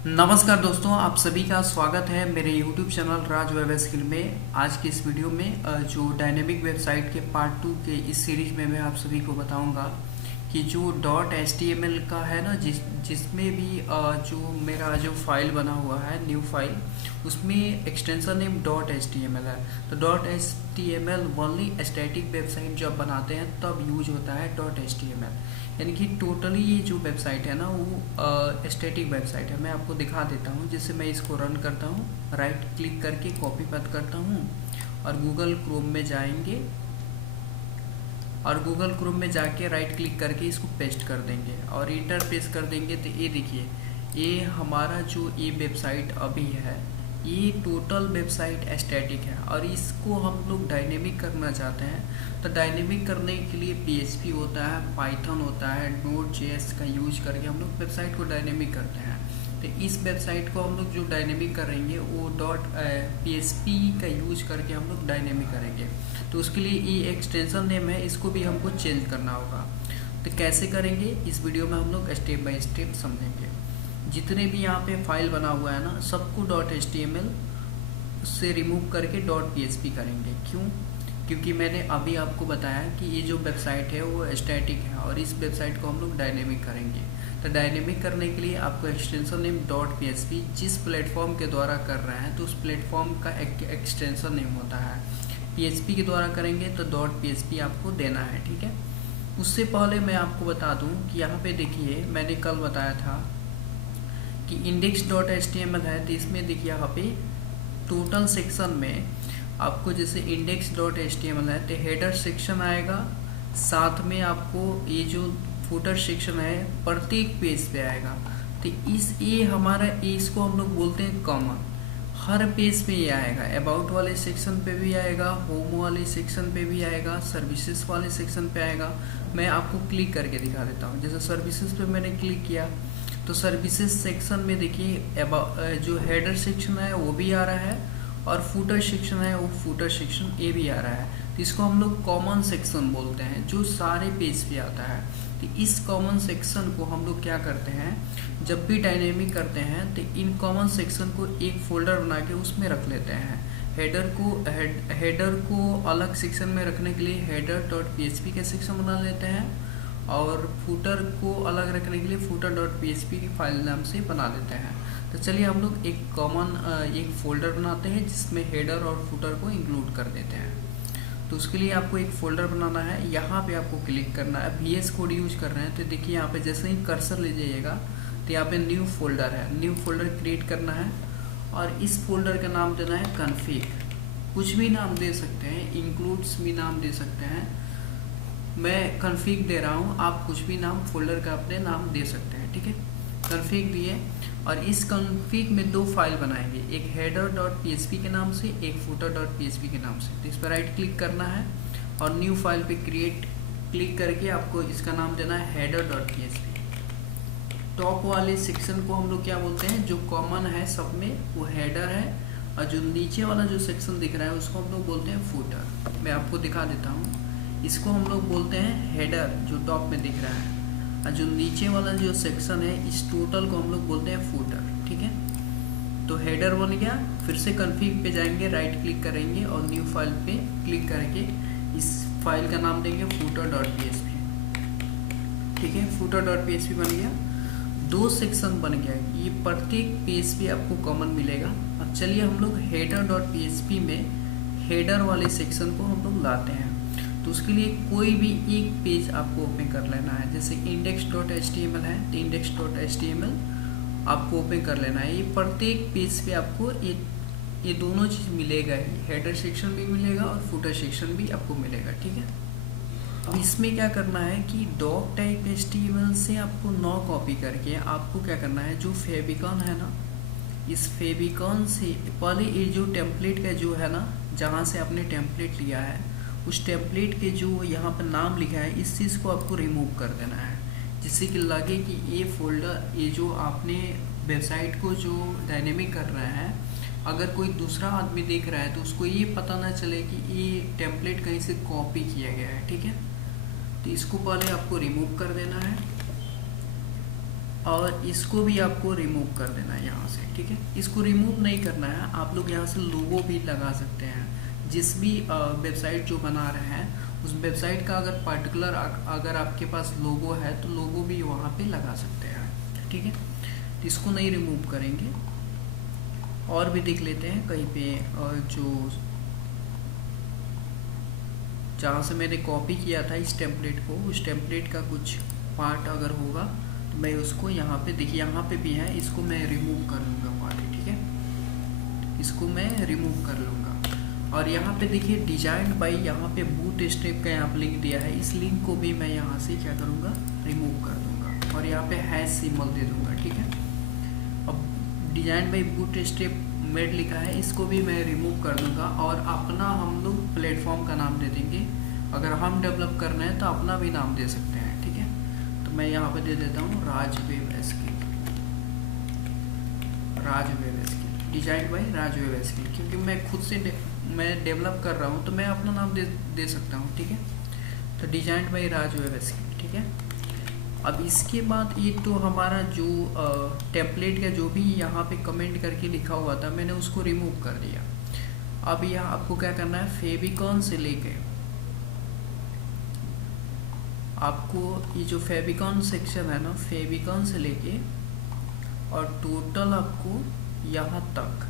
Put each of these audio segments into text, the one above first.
नमस्कार दोस्तों, आप सभी का स्वागत है मेरे YouTube चैनल राज वेब स्किल में। आज की इस वीडियो में जो डायनेमिक वेबसाइट के पार्ट 2 के इस सीरीज में मैं आप सभी को बताऊंगा कि जो .html का है ना, जिसमें भी जो मेरा जो फाइल बना हुआ है न्यू फाइल, उसमें एक्सटेंशन नेम .html है। तो .html ओनली स्टैटिक वेबसाइट जब बनाते हैं तब यूज होता है .html, यानी कि टोटली ये जो वेबसाइट है ना वो स्टैटिक वेबसाइट है। मैं आपको दिखा देता हूँ। जैसे मैं इसको रन करता हूँ, राइट क्लिक करके कॉपी पेस्ट करता हूँ और गूगल क्रोम में जाएंगे और गूगल क्रोम में जाके राइट क्लिक करके इसको पेस्ट कर देंगे और इंटर पेस्ट कर देंगे। तो ये देखिए, ये हमारा जो ये वेबसाइट अभी है, ये टोटल वेबसाइट स्टैटिक है और इसको हम लोग डायनेमिक करना चाहते हैं। तो डायनेमिक करने के लिए PHP होता है, पाइथन होता है, Node.js का यूज करके हम लोग वेबसाइट को डायनेमिक करते हैं। तो इस वेबसाइट को हम लोग जो डायनेमिक करेंगे वो .php का यूज करके हम लोग डायनेमिक करेंगे। तो उसके लिए ये एक्सटेंशन नेम है, इसको भी हमको चेंज करना होगा। तो कैसे करेंगे, इस वीडियो में हम लोग स्टेप बाय स्टेप समझेंगे। जितने भी यहाँ पे फाइल बना हुआ है ना, सबको .html से रिमूव करके .php करेंगे। क्यों? क्योंकि मैंने अभी आपको बताया कि ये जो वेबसाइट है वो स्टैटिक है और इस वेबसाइट को हम लोग डायनेमिक करेंगे। तो डायनेमिक करने के लिए आपको एक्सटेंशन नेम .php जिस प्लेटफॉर्म के द्वारा कर रहे हैं तो उस प्लेटफॉर्म का एक्सटेंशन नेम होता है। PHP के द्वारा करेंगे तो .php आपको देना है, ठीक है। उससे पहले मैं आपको बता दूं कि यहाँ पे देखिए, मैंने कल बताया था कि index.html है। तो इसमें देखिए यहाँ पे टोटल सेक्शन में आपको जैसे index.html है तो हेडर सेक्शन आएगा, साथ में आपको ये जो फुटर सेक्शन है प्रत्येक पेज पे आएगा। तो ये हमारा इसको हम लोग बोलते हैं कॉमन। हर पेज पे ये आएगा, अबाउट वाले सेक्शन पे भी आएगा, होम वाले सेक्शन पे भी आएगा, सर्विसेज वाले सेक्शन पे आएगा। मैं आपको क्लिक करके दिखा देता हूँ। जैसे सर्विसेज पे मैंने क्लिक किया तो सर्विसेज सेक्शन में देखिए जो हेडर सेक्शन है वो भी आ रहा है और फुटर सेक्शन है वो फुटर सेक्शन ये भी आ रहा है। तो इसको हम लोग कॉमन सेक्शन बोलते हैं, जो सारे पेज पे आता है। तो इस कॉमन सेक्शन को हम लोग क्या करते हैं, जब भी डायनेमिक करते हैं तो इन कॉमन सेक्शन को एक फोल्डर बना के उसमें रख लेते हैं। हेडर को अलग सेक्शन में रखने के लिए header.php का सेक्शन बना लेते हैं और फुटर को अलग रखने के लिए footer.php की फाइल नाम से बना देते हैं। तो चलिए हम लोग एक कॉमन एक फोल्डर बनाते हैं जिसमें हेडर और फुटर को इंक्लूड कर देते हैं। तो उसके लिए आपको एक फोल्डर बनाना है। यहाँ पे आपको क्लिक करना है। VS कोड यूज कर रहे हैं तो देखिए यहाँ पे जैसे ही कर्सर ले जाइएगा तो यहाँ पे न्यू फोल्डर है, न्यू फोल्डर क्रिएट करना है और इस फोल्डर का नाम देना है कॉन्फ़िग। कुछ भी नाम दे सकते हैं, इंक्लूड्स भी नाम दे सकते हैं। मैं कॉन्फ़िग दे रहा हूँ, आप कुछ भी नाम फोल्डर का अपने नाम दे सकते हैं, ठीक है। कॉन्फ़िग दिए और इस कॉन्फ़िग में दो फाइल बनाएंगे, एक header.php के नाम से, एक footer.php के नाम से। तो इस पर राइट क्लिक करना है और न्यू फाइल पे क्रिएट क्लिक करके आपको इसका नाम देना है header.php। टॉप वाले सेक्शन को हम लोग क्या बोलते हैं, जो कॉमन है सब में वो हेडर है और जो नीचे वाला जो सेक्शन दिख रहा है उसको हम लोग बोलते हैं फुटर। मैं आपको दिखा देता हूँ। इसको हम लोग बोलते हैं हेडर, जो टॉप में दिख रहा है, और जो नीचे वाला जो सेक्शन है इस टोटल को हम लोग बोलते हैं फुटर, ठीक है। तो हेडर बन गया। फिर से कॉन्फ़िग पे जाएंगे, राइट क्लिक करेंगे और न्यू फाइल पे क्लिक करके इस फाइल का नाम देंगे footer.php, ठीक है। footer.php बन गया, दो सेक्शन बन गया। ये प्रत्येक पेज पे आपको कॉमन मिलेगा। अब चलिए हम लोग header.php में हेडर वाले सेक्शन को हम लोग लाते हैं। तो उसके लिए कोई भी एक पेज आपको ओपन कर लेना है। जैसे index.html है तो index.html आपको ओपन कर लेना है। ये प्रत्येक पेज पे आपको ये दोनों चीज़ मिलेगा ही, हेडर सेक्शन भी मिलेगा और फुटर सेक्शन भी आपको मिलेगा, ठीक है। अब इसमें क्या करना है कि doc.html से आपको नो कॉपी करके आपको क्या करना है, जो फेविकॉन है ना, इस फेविकॉन से पहले ये जो टेम्पलेट का जो है ना, जहाँ से आपने टेम्पलेट लिया है उस टेम्पलेट के जो यहाँ पर नाम लिखा है इस चीज़ को आपको रिमूव कर देना है, जिससे कि लगे कि ये फोल्डर, ये जो आपने वेबसाइट को जो डायनेमिक कर रहे हैं, अगर कोई दूसरा आदमी देख रहा है तो उसको ये पता ना चले कि ये टेम्पलेट कहीं से कॉपी किया गया है, ठीक है। तो इसको पहले आपको रिमूव कर देना है। और इसको भी आपको रिमूव कर देना है यहाँ से, ठीक है। इसको रिमूव नहीं करना है, आप लोग यहाँ से लोगो भी लगा सकते हैं। जिस भी वेबसाइट जो बना रहे हैं उस वेबसाइट का अगर पर्टिकुलर अगर आपके पास लोगो है तो लोगो भी वहाँ पे लगा सकते हैं, ठीक है। तो इसको नहीं रिमूव करेंगे। और भी देख लेते हैं कहीं पे जो जहाँ से मैंने कॉपी किया था इस टेम्पलेट को, उस टेम्पलेट का कुछ पार्ट अगर होगा तो मैं उसको यहाँ पे, देखिए यहाँ पे भी है, इसको मैं रिमूव कर लूँगा पार्ट, ठीक है। इसको मैं रिमूव कर लूँगा। और यहाँ पे देखिए डिजाइन बाई, यहाँ पे बूट स्ट्रैप का यहाँ पे लिंक दिया है, इस लिंक को भी मैं यहाँ से क्या करूँगा, रिमूव कर दूँगा और यहाँ पे हैश सिंबल दे दूँगा, ठीक है। अब design by boot strap made लिखा है, इसको भी मैं रिमूव कर दूंगा और अपना हम लोग प्लेटफॉर्म का नाम दे देंगे। अगर हम डेवलप करना है तो अपना भी नाम दे सकते हैं, ठीक है। तो मैं यहाँ पे दे देता हूँ Raj web skill, Raj web skill, design by Raj web skill, क्योंकि मैं खुद से मैं डेवलप कर रहा हूँ तो मैं अपना नाम दे सकता हूँ, ठीक है। तो design by Raj web skill, ठीक है। अब इसके बाद ये तो हमारा जो टेम्पलेट का जो भी यहाँ पे कमेंट करके लिखा हुआ था मैंने उसको रिमूव कर दिया। अब यह आपको क्या करना है, फेविकॉन से लेके आपको ये जो फेविकॉन सेक्शन है ना, फेविकॉन से लेके और टोटल आपको यहाँ तक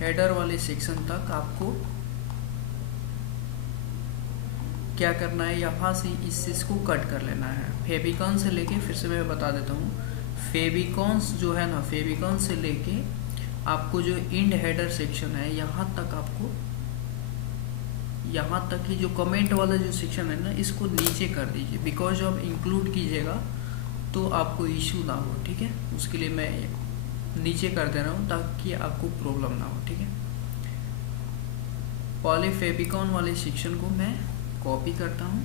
हेडर वाले सेक्शन तक आपको क्या करना है, यहाँ से इस चीज़ को कट कर लेना है। फेविकॉन से लेके, फिर से मैं बता देता हूँ, फेविकॉन्स जो है ना, फेविकॉन से लेके आपको जो इंड हेडर सेक्शन है यहाँ तक, आपको यहाँ तक ही जो कमेंट वाला जो सेक्शन है ना, इसको नीचे कर दीजिए। बिकॉज जब इंक्लूड कीजिएगा तो आपको इशू ना हो, ठीक है। उसके लिए मैं नीचे कर दे रहा हूँ ताकि आपको प्रॉब्लम ना हो, ठीक है। पहले फेविकॉन वाले सेक्शन को मैं कॉपी करता हूँ,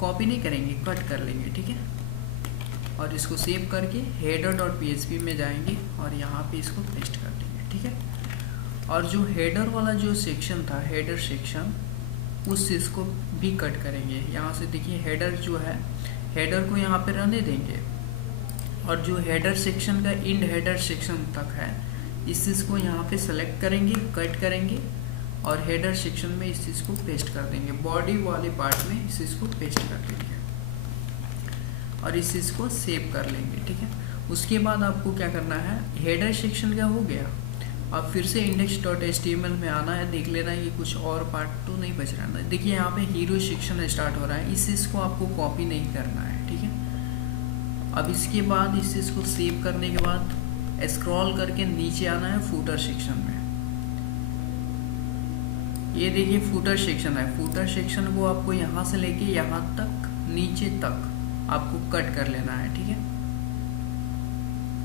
कॉपी नहीं करेंगे, कट कर लेंगे, ठीक है। और इसको सेव करके header.php में जाएंगे और यहाँ पे इसको पेस्ट कर देंगे, ठीक है। और जो हेडर वाला जो सेक्शन था, हेडर सेक्शन, उस चीज़ को भी कट करेंगे। यहाँ से देखिए हेडर जो है, हेडर को यहाँ पे रहने देंगे और जो हेडर सेक्शन का इंड हेडर सेक्शन तक है इस चीज़ को यहाँ पे सेलेक्ट करेंगे, कट करेंगे और हेडर सेक्शन में इस चीज़ को पेस्ट कर देंगे। बॉडी वाले पार्ट में इस चीज़ को पेस्ट कर देंगे और इस चीज़ को सेव कर लेंगे, ठीक है। उसके बाद आपको क्या करना है, हेडर सेक्शन का हो गया। अब फिर से index.html में आना है, देख लेना है कि कुछ और पार्ट तो नहीं बच रहा है। देखिए यहाँ पे हीरो सेक्शन स्टार्ट हो रहा है, इस चीज़ को आपको कॉपी नहीं करना है, ठीक है। अब इसके बाद इस चीज़ को सेव करने के बाद स्क्रॉल करके नीचे आना है फूटर सेक्शन में। ये देखिए फूटर सेक्शन है, फूटर सेक्शन को आपको यहाँ से लेके यहाँ तक, नीचे तक आपको कट कर लेना है, ठीक है।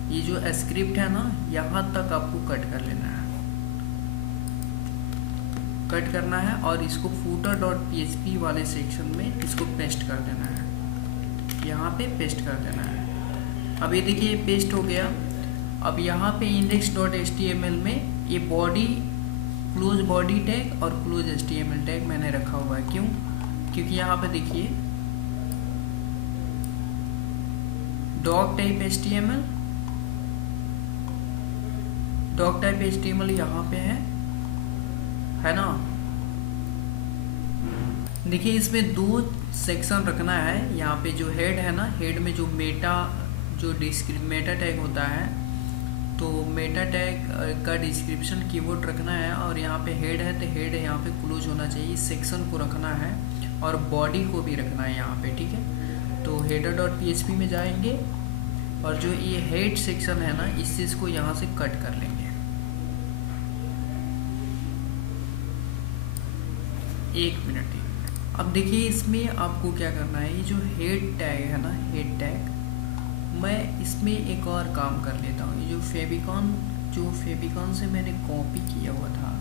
ये जो स्क्रिप्ट है ना, यहाँ तक आपको कट कर लेना है, कट करना है और इसको footer.php वाले सेक्शन में इसको पेस्ट कर देना है, यहाँ पे पेस्ट कर देना है। अब ये देखिए पेस्ट हो गया। अब यहाँ पे index.html में ये बॉडी, क्लोज बॉडी टैग और क्लोज html टैग मैंने रखा हुआ है। क्यों? क्योंकि यहाँ पे देखिए dog type html, dog type html यहाँ पे है ना। देखिए इसमें दो सेक्शन रखना है। यहाँ पे जो हेड है ना, हेड में जो मेटा टैग होता है, तो मेटा टैग का डिस्क्रिप्शन कीवर्ड रखना है और यहाँ पे हेड है तो हेड यहाँ पे क्लोज होना चाहिए, इस सेक्शन को रखना है और बॉडी को भी रखना है यहाँ पे, ठीक है। तो header.php में जाएंगे और जो ये हेड सेक्शन है ना, इस चीज़ को यहाँ से कट कर लेंगे। एक मिनट। अब देखिए इसमें आपको क्या करना है, ये जो हेड टैग है ना, हेड टैग, मैं इसमें एक और काम कर लेता हूँ। ये जो फेविकॉन से मैंने कॉपी किया हुआ था,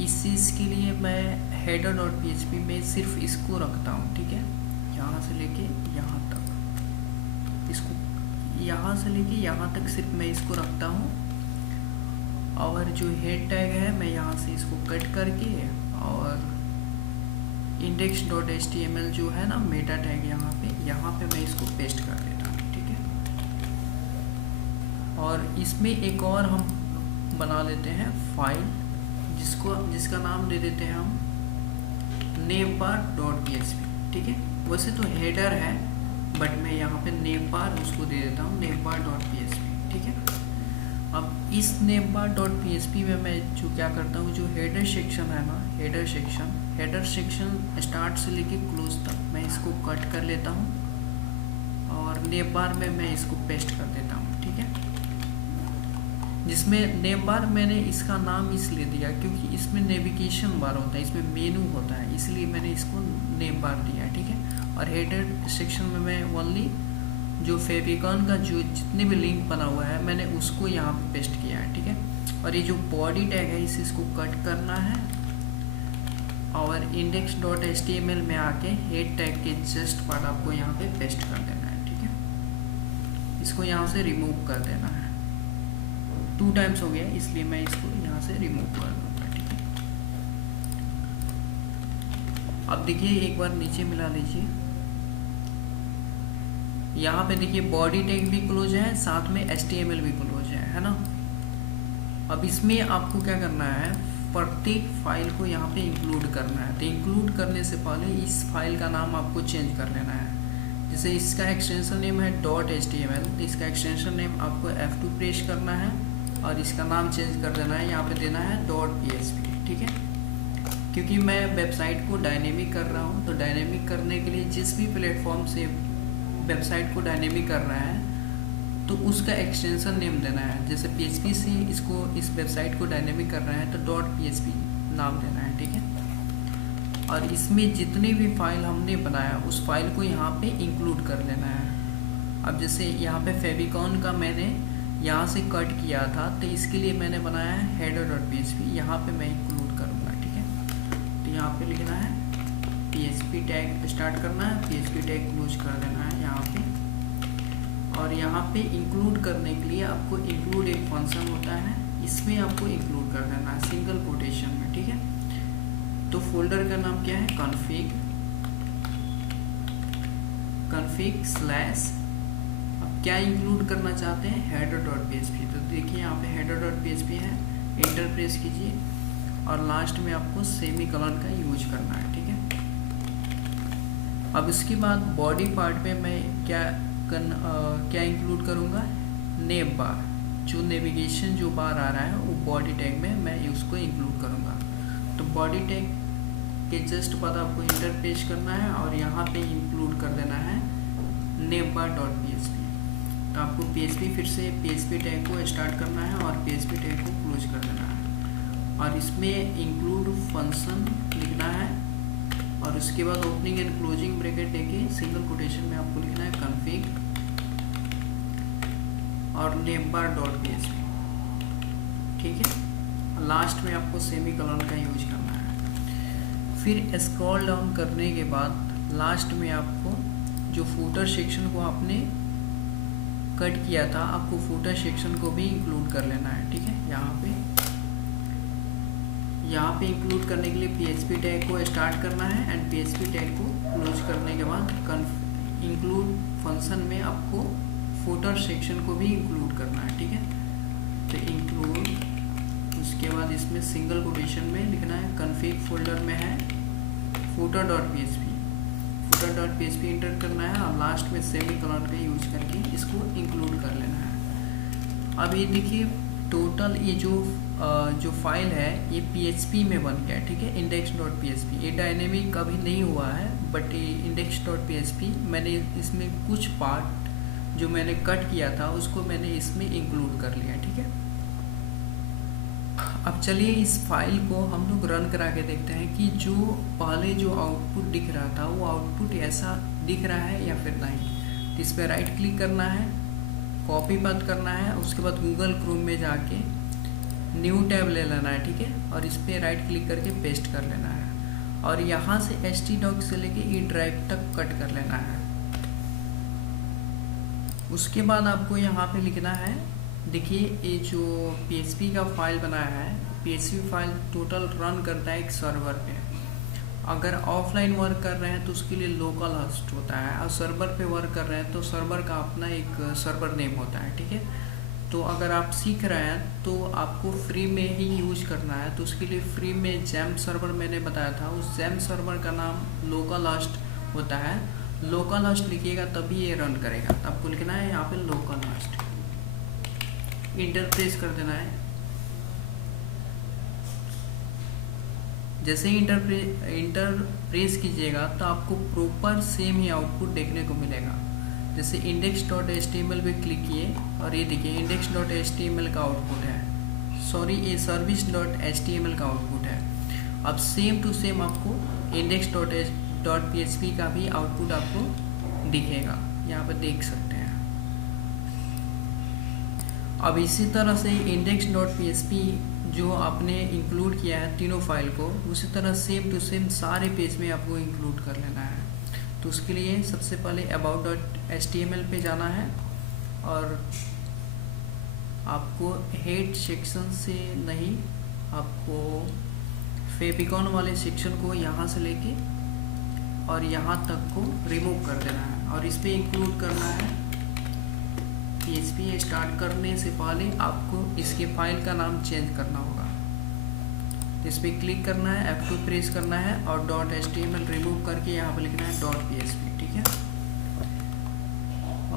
इस चीज़ के लिए मैं header.php में सिर्फ इसको रखता हूँ, ठीक है। यहाँ से लेके यहाँ तक, इसको यहाँ से लेके यहाँ तक सिर्फ मैं इसको रखता हूँ। और जो हेड टैग है मैं यहाँ से इसको कट करके और index.html जो है ना मेटा टैग, यहाँ पे मैं इसको पेस्ट कर देता हूँ, ठीक है। और इसमें एक और हम बना लेते हैं फाइल, जिसका नाम दे देते हैं हम navbar.php, ठीक है। वैसे तो हेडर है, बट मैं यहाँ पे navbar उसको दे देता हूँ navbar.php, ठीक है। अब इस navbar.php में मैं जो क्या करता हूँ, जो हेडर सेक्शन है ना, हेडर सेक्शन स्टार्ट से लेके क्लोज तक मैं इसको कट कर लेता हूँ और navbar में मैं इसको पेस्ट कर देता हूँ, ठीक है। जिसमें navbar मैंने इसका नाम इसलिए दिया क्योंकि इसमें नेविगेशन बार होता है, इसमें मेनू होता है, इसलिए मैंने इसको navbar दिया, ठीक है। और हेडर सेक्शन में मैं ओनली जो फेविकॉन का जो जितने भी लिंक बना हुआ है मैंने उसको यहाँ पे पेस्ट किया है, ठीक है। और ये जो बॉडी टैग है इसको कट करना है और index.html में आके हेड टैग के जस्ट पार्ट आपको यहाँ पे पेस्ट कर देना है, ठीक है। इसको यहाँ से रिमूव कर देना है, 2 टाइम्स हो गया इसलिए मैं इसको यहाँ से रिमूव कर दूँगा, ठीक है। अब देखिए एक बार नीचे मिला लीजिए, यहाँ पे देखिए बॉडी टैग भी क्लोज है, साथ में HTML भी क्लोज है ना। अब इसमें आपको क्या करना है, प्रत्येक फाइल को यहाँ पे इंक्लूड करना है। तो इंक्लूड करने से पहले इस फाइल का नाम आपको चेंज कर लेना है। जैसे इसका एक्सटेंशन नेम है .html, तो इसका एक्सटेंशन नेम आपको F2 प्रेस करना है और इसका नाम चेंज कर देना है, यहाँ पे देना है .php, ठीक है। क्योंकि मैं वेबसाइट को डायनेमिक कर रहा हूँ, तो डायनेमिक करने के लिए जिस भी प्लेटफॉर्म से वेबसाइट को डायनेमिक कर रहा है तो उसका एक्सटेंशन नेम देना है। जैसे PHP से इस वेबसाइट को डायनेमिक कर रहे हैं तो .php नाम देना है, ठीक है। और इसमें जितने भी फाइल हमने बनाया उस फाइल को यहाँ पे इंक्लूड कर लेना है। अब जैसे यहाँ पे फेविकॉन का मैंने यहाँ से कट किया था, तो इसके लिए मैंने बनाया है header.php, यहाँ पे मैं इंक्लूड करूँगा, ठीक है। तो यहाँ पे लिखना है PHP टैग स्टार्ट करना है, PHP टैग क्लोज कर देना है यहाँ पे। और यहाँ पे इंक्लूड करने के लिए आपको इंक्लूड एक फंक्शन होता है, इसमें आपको इंक्लूड कर देना है सिंगल कोटेशन में, ठीक है। तो फोल्डर का नाम क्या है, config स्लैश, अब क्या इंक्लूड करना चाहते हैं, header.php। तो देखिए यहाँ पे header.php है, एंटर प्रेस कीजिए और लास्ट में आपको सेमीकोलन का यूज करना है, ठीक है। अब इसके बाद बॉडी पार्ट में मैं क्या इंक्लूड करूँगा, नेम बार, जो नेविगेशन जो बार आ रहा है वो बॉडी टैग में मैं उसको इंक्लूड करूँगा। तो बॉडी टैग के जस्ट बाद आपको इंटर पेश करना है और यहाँ पे इंक्लूड कर देना है navbar.php। तो आपको PHP फिर से PHP टैग को स्टार्ट करना है और PHP टैग को क्लोज कर देना है और इसमें इंक्लूड फंक्शन लिखना है और उसके बाद ओपनिंग एंड क्लोजिंग ब्रैकेट देके सिंगल कोटेशन में आपको लिखना है config और navbar.php, ठीक है। लास्ट में आपको सेमीकोलन का यूज करना है। फिर स्क्रॉल डाउन करने के बाद लास्ट में आपको जो फूटर सेक्शन को आपने कट किया था, आपको फूटर सेक्शन को भी इंक्लूड कर लेना है, ठीक है। यहाँ पे इंक्लूड करने के लिए PHP टैग को स्टार्ट करना है एंड PHP टैग को क्लोज करने के बाद इंक्लूड फंक्शन में आपको फूटर सेक्शन को भी इंक्लूड करना है, ठीक है। तो इंक्लूड, उसके बाद इसमें सिंगल कोटेशन में लिखना है config फोल्डर में है footer.php इंटर करना है और लास्ट में सेमीकोलन का यूज करके इसको इंक्लूड कर लेना है। अब ये देखिए टोटल ये जो फाइल है ये PHP में बन गया, ठीक है, index.php। ये डायनेमिक कभी नहीं हुआ है, बट ये index.php मैंने इसमें कुछ पार्ट जो मैंने कट किया था उसको मैंने इसमें इंक्लूड कर लिया, ठीक है। अब चलिए इस फाइल को हम लोग रन करा के देखते हैं कि जो पहले जो आउटपुट दिख रहा था वो आउटपुट ऐसा दिख रहा है या फिर नहीं। तो इस पर राइट क्लिक करना है, कॉपी पेस्ट करना है, उसके बाद गूगल क्रोम में जाके न्यू टैब ले लेना है, ठीक है, और इस पर राइट क्लिक करके पेस्ट कर लेना है और यहाँ से htdoc से लेके ई ड्राइव तक कट कर लेना है। उसके बाद आपको यहाँ पे लिखना है, देखिए ये जो PHP का फाइल बनाया है, PHP फाइल टोटल रन करता है एक सर्वर पे अगर ऑफलाइन वर्क कर रहे हैं तो उसके लिए लोकल होस्ट होता है, और सर्वर पे वर्क कर रहे हैं तो सर्वर का अपना एक सर्वर नेम होता है, ठीक है। तो अगर आप सीख रहे हैं तो आपको फ्री में ही यूज करना है, तो उसके लिए फ्री में जैम सर्वर मैंने बताया था, उस जैम सर्वर का नाम लोकल होस्ट होता है। लोकल होस्ट लिखिएगा तभी ये रन करेगा, तो आपको लिखना है यहाँ पे लोकल होस्ट, इंटर प्रेस कर देना है। जैसे ही इंटर प्रेस कीजिएगा तो आपको प्रॉपर सेम ही आउटपुट देखने को मिलेगा। जैसे index.html पे क्लिक किए और ये देखिए index.html का आउटपुट है, सॉरी ये service.html का आउटपुट है। अब सेम टू सेम आपको index.php का भी आउटपुट आपको दिखेगा, यहाँ पर देख सकते हैं। अब इसी तरह से index.php जो आपने इंक्लूड किया है तीनों फाइल को, उसी तरह सेम टू सेम सारे पेज में आपको इंक्लूड कर लेना है। तो उसके लिए सबसे पहले about.html पे जाना है और आपको हेड सेक्शन से नहीं, आपको फेविकॉन वाले सेक्शन को यहाँ से लेके और यहाँ तक को रिमूव कर देना है और इस पर इंक्लूड करना है। PHP स्टार्ट करने से पहले आपको इसके फाइल का नाम चेंज करना होगा। इस पर क्लिक करना है, F2 प्रेस करना है और .html रिमूव करके यहाँ पर लिखना है .php, ठीक है।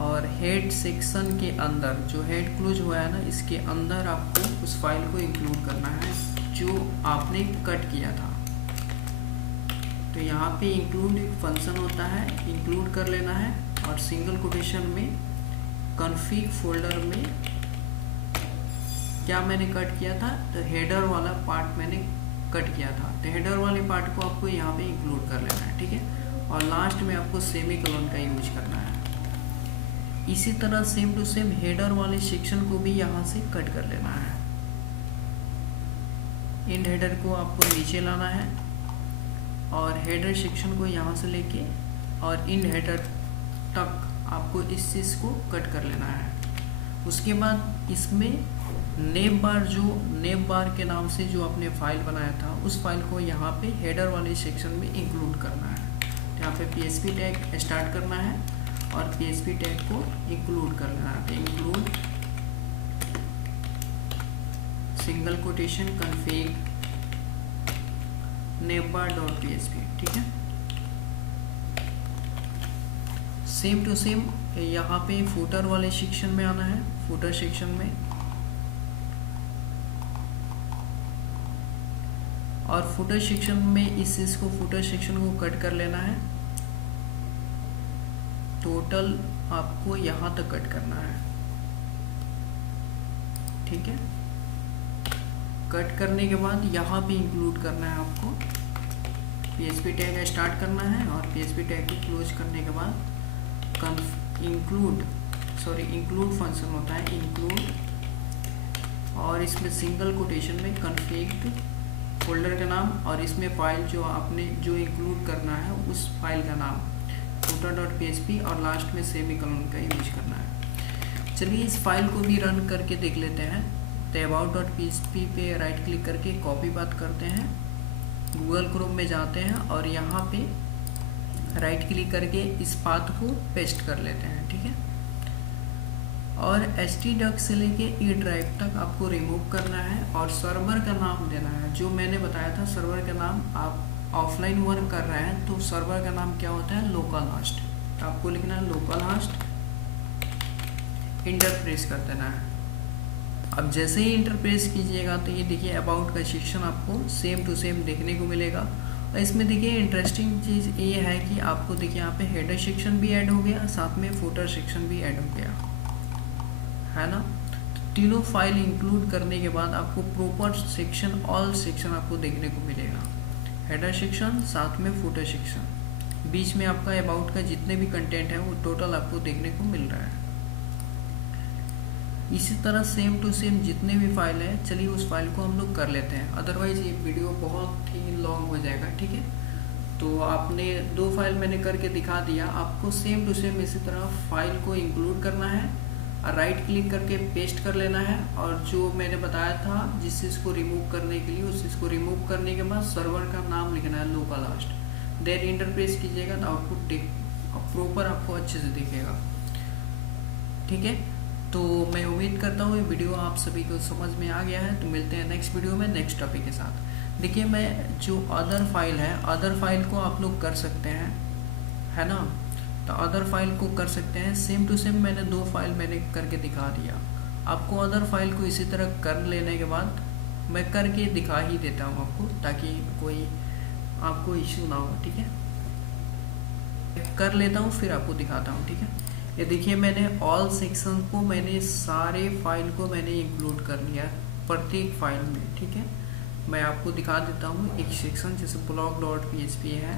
और हेड सेक्शन के अंदर जो हेड क्लोज हुआ है ना, इसके अंदर आपको उस फाइल को इंक्लूड करना है जो आपने कट किया था। तो यहाँ पे इंक्लूड एक फंक्शन होता है, इंक्लूड कर लेना है और सिंगल कोटेशन में कॉन्फ़िग फोल्डर में क्या मैंने कट किया था, तो हेडर वाला पार्ट मैंने कट किया था, तो हेडर वाले पार्ट को आपको यहाँ पे इंक्लूड कर लेना है, ठीक है। और लास्ट में आपको सेमीकोलन का यूज करना है। इसी तरह सेम टू सेम हेडर वाले सेक्शन को भी यहाँ से कट कर लेना है। इंड हेडर को आपको नीचे लाना है और हेडर सेक्शन को यहाँ से लेके और इंड हेडर तक आपको इस चीज़ को कट कर लेना है। उसके बाद इसमें नेम बार के नाम से जो आपने फाइल बनाया था, उस फाइल को यहाँ पे हेडर वाले सेक्शन में इंक्लूड करना है। तो यहाँ पे PHP टैग स्टार्ट करना है और PHP टैग को इंक्लूड कर लेना है। Include single quotation config namebar.php, ठीक है। सेम टू सेम यहाँ पे फुटर वाले सेक्शन में आना है, फुटर सेक्शन में, और फुटर सेक्शन में इस चीज को फुटर सेक्शन को कट कर लेना है। टोटल आपको यहाँ तक कट करना है, ठीक है। कट करने के बाद यहाँ पे इंक्लूड करना है आपको, PHP टैग स्टार्ट करना है और PHP टैग को क्लोज करने के बाद इंक्लूड फंक्शन होता है, इंक्लूड, और इसमें सिंगल कोटेशन में कॉन्फ़िग फोल्डर का नाम और इसमें फाइल जो आपने जो इंक्लूड करना है उस फाइल का नाम footer.php और लास्ट में सेमीकोलन का यूज करना है। चलिए इस फाइल को भी रन करके देख लेते हैं। तो about.php पे राइट क्लिक करके कॉपी बात करते हैं, गूगल क्रोम में जाते हैं और यहाँ पे राइट क्लिक करके इस पाथ को पेस्ट कर लेते हैं, ठीक है। और htdoc से लेके ई ड्राइव तक आपको रिमूव करना है और सर्वर का नाम देना है। जो मैंने बताया था सर्वर का नाम, आप ऑफलाइन वर्क कर रहे हैं तो सर्वर का नाम क्या होता है, लोकल होस्ट। तो आपको लिखना है लोकल होस्ट, इंटर प्रेस कर देना है। अब जैसे ही इंटर प्रेस कीजिएगा तो ये देखिए अबाउट का सेक्शन आपको सेम टू सेम देखने को मिलेगा। और इसमें देखिए इंटरेस्टिंग चीज़ ये है कि आपको देखिए यहाँ पे हेडर सेक्शन भी ऐड हो गया, साथ में फुटर सेक्शन भी ऐड हो गया, है ना। तो तीनों फाइल इंक्लूड करने के बाद आपको प्रॉपर सेक्शन, ऑल सेक्शन आपको देखने को मिलेगा। हेडर सेक्शन, साथ में फुटर सेक्शन, बीच में आपका अबाउट का जितने भी कंटेंट है वो टोटल आपको देखने को मिल रहा है। इसी तरह सेम टू सेम जितने भी फाइल है, चलिए उस फाइल को हम लोग कर लेते हैं, अदरवाइज ये वीडियो बहुत ही लॉन्ग हो जाएगा, ठीक है। तो आपने 2 फाइल मैंने करके दिखा दिया, आपको सेम टू सेम इसी तरह फाइल को इंक्लूड करना है और राइट क्लिक करके पेस्ट कर लेना है। और जो मैंने बताया था जिस चीज़ को रिमूव करने के लिए, उस चीज़ को रिमूव करने के बाद सर्वर का नाम लिखना है local host. Then enter press कीजिएगा तो आउटपुट प्रॉपर आपको अच्छे से दिखेगा। ठीक है, तो मैं उम्मीद करता हूँ ये वीडियो आप सभी को समझ में आ गया है। तो मिलते हैं नेक्स्ट वीडियो में नेक्स्ट टॉपिक के साथ। देखिए, मैं जो अदर फाइल है, अदर फाइल को आप लोग कर सकते हैं, है ना। तो अदर फाइल को कर सकते हैं, सेम टू सेम मैंने 2 फाइल मैंने करके दिखा दिया आपको। अदर फाइल को इसी तरह कर लेने के बाद मैं करके दिखा ही देता हूँ आपको, ताकि कोई आपको इश्यू ना हो। ठीक है, कर लेता हूँ फिर आपको दिखाता हूँ। ठीक है, ये देखिए मैंने ऑल सेक्शन को, मैंने सारे फाइल को मैंने इंक्लूड कर लिया प्रत्येक फाइल में। ठीक है, मैं आपको दिखा देता हूँ एक सेक्शन, जैसे blog.php है,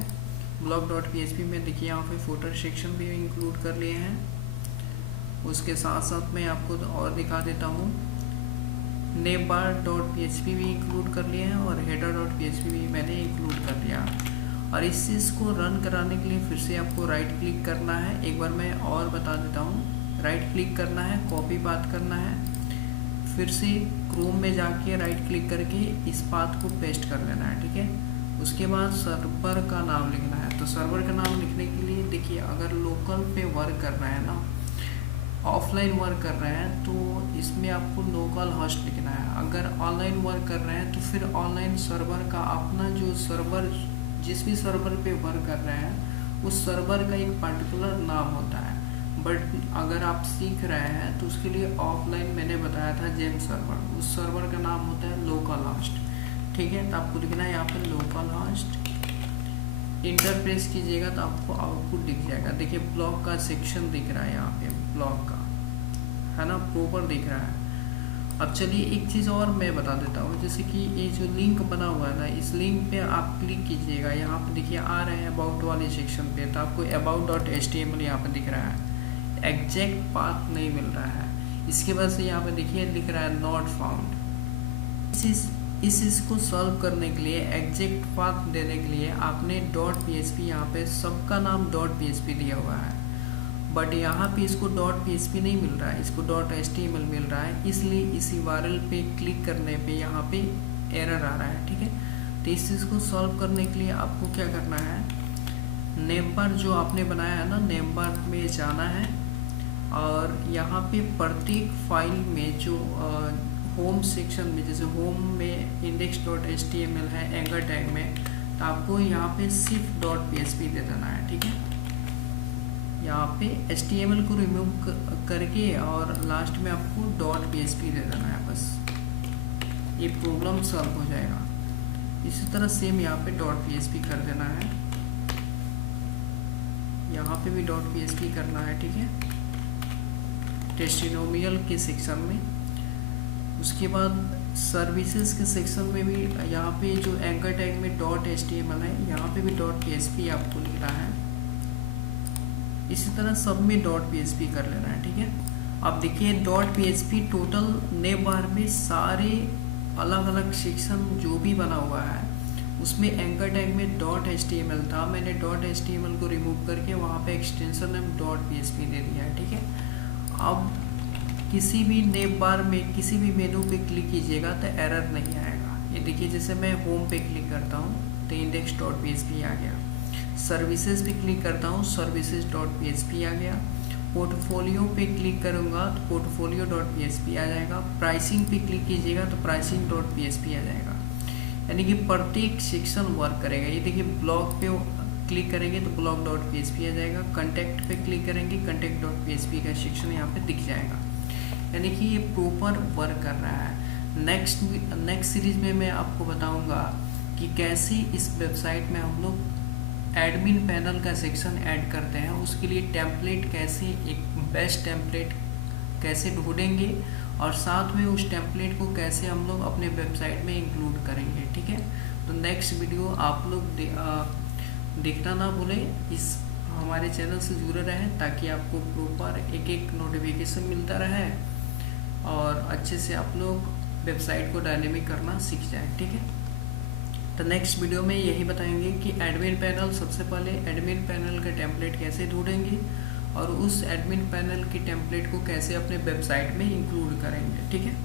blog.php में देखिए यहाँ पे फुटर सेक्शन भी इंक्लूड कर लिए हैं। उसके साथ साथ मैं आपको और दिखा देता हूँ, navbar.php भी इंक्लूड कर लिए हैं और header.php भी मैंने इंक्लूड कर लिया। और इस चीज़ को रन कराने के लिए फिर से आपको राइट क्लिक करना है। एक बार मैं और बता देता हूँ, राइट क्लिक करना है, कॉपी पाथ करना है, फिर से क्रोम में जाके राइट क्लिक करके इस पाथ को पेस्ट कर लेना है। ठीक है, उसके बाद सर्वर का नाम लिखना है। तो सर्वर का नाम लिखने के लिए देखिए, अगर लोकल पे वर्क कर रहे हैं ना, ऑफलाइन वर्क कर रहे हैं, तो इसमें आपको लोकल होस्ट लिखना है। अगर ऑनलाइन वर्क कर रहे हैं तो फिर ऑनलाइन सर्वर का अपना जो सर्वर, जिस भी सर्वर पे वर्क कर रहे हैं उस सर्वर का एक पर्टिकुलर नाम होता है। बट अगर आप सीख रहे हैं तो उसके लिए ऑफलाइन मैंने बताया था जेम सर्वर, उस सर्वर का नाम होता है लोकल होस्ट। ठीक है, तो आपको लिखना है यहाँ पे लोकल होस्ट, इंटर प्रेस कीजिएगा तो आपको आउटपुट दिख जाएगा। देखिए ब्लॉग का सेक्शन दिख रहा है यहाँ पे, ब्लॉग का, है ना, प्रॉपर दिख रहा है। अब चलिए एक चीज़ और मैं बता देता हूँ, जैसे कि ये जो लिंक बना हुआ है ना, इस लिंक पे आप क्लिक कीजिएगा, यहाँ पे देखिए आ रहे हैं अबाउट वाले सेक्शन पे, तो आपको about.html यहाँ पे दिख रहा है, एग्जैक्ट पाथ नहीं मिल रहा है, इसके वजह से यहाँ पे देखिए लिख रहा है नॉट फाउंड। इस चीज़ को सॉल्व करने के लिए, एग्जैक्ट पाथ देने के लिए आपने .php यहाँ पे सबका नाम .php दिया हुआ है, बट यहाँ पे इसको .php नहीं मिल रहा है, इसको .html मिल रहा है। इसलिए इस URL पे क्लिक करने पे यहाँ पे एरर आ रहा है। ठीक है, तो इस चीज़ को सॉल्व करने के लिए आपको क्या करना है, नेम बार जो आपने बनाया है ना, नेम बार में जाना है और यहाँ पे प्रत्येक फाइल में जो होम सेक्शन में, जैसे होम में index.html है एंकर टैग में, तो आपको यहाँ पे सिर्फ .php दे देना है। ठीक है, यहाँ पे HTML को रिमूव करके और लास्ट में आपको .php दे देना है, बस ये प्रॉब्लम सॉल्व हो जाएगा। इसी तरह सेम यहाँ पे .php कर देना है, यहाँ पे भी .php करना है। ठीक है, टेस्टिमोनियल के सेक्शन में। उसके बाद सर्विसेज के सेक्शन में भी यहाँ पे जो एंकर टैग में .html है, यहाँ पे भी .php आपको लिखना है। इसी तरह सब में .php कर लेना है। ठीक है, अब देखिए .php टोटल नेम बार में सारे अलग अलग सेक्शन जो भी बना हुआ है उसमें एंकर टैग में .html था, मैंने .html को रिमूव करके वहाँ पे एक्सटेंशन में .php दे दिया है। ठीक है, अब किसी भी नेम बार में किसी भी मेनू पे क्लिक कीजिएगा तो एरर नहीं आएगा। ये देखिए, जैसे मैं होम पे क्लिक करता हूँ तो index.php आ गया, सर्विसेज पे क्लिक करता हूँ services.php आ गया, पोर्टफोलियो पे क्लिक करूँगा तो portfolio.php आ जाएगा, प्राइसिंग पे क्लिक कीजिएगा तो pricing.php आ जाएगा। यानी कि प्रत्येक सेक्शन वर्क करेगा। ये देखिए ब्लॉग पे क्लिक करेंगे तो blog.php आ जाएगा, कंटेक्ट पे क्लिक करेंगे contact.php का सेक्शन यहाँ पे दिख जाएगा। यानी कि ये प्रॉपर वर्क कर रहा है। नेक्स्ट सीरीज में मैं आपको बताऊंगा कि कैसे इस वेबसाइट में हम लोग एडमिन पैनल का सेक्शन ऐड करते हैं, उसके लिए टेम्पलेट कैसे, एक बेस्ट टेम्पलेट कैसे ढूंढेंगे और साथ में उस टेम्पलेट को कैसे हम लोग अपने वेबसाइट में इंक्लूड करेंगे। ठीक है, तो नेक्स्ट वीडियो आप लोग देखना ना भूलें, इस हमारे चैनल से जुड़े रहें ताकि आपको प्रॉपर एक एक नोटिफिकेशन मिलता रहे और अच्छे से आप लोग वेबसाइट को डायनेमिक करना सीख जाएं। ठीक है, तो नेक्स्ट वीडियो में यही बताएंगे कि एडमिन पैनल, सबसे पहले एडमिन पैनल का टेम्पलेट कैसे ढूंढेंगे और उस एडमिन पैनल की टेम्पलेट को कैसे अपने वेबसाइट में इंक्लूड करेंगे। ठीक है,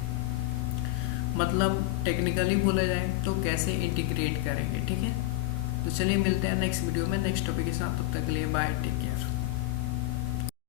मतलब टेक्निकली बोला जाए तो कैसे इंटीग्रेट करेंगे। ठीक है, तो चलिए मिलते हैं नेक्स्ट वीडियो में नेक्स्ट टॉपिक के साथ, तब तक के लिए बाय, टेक केयर।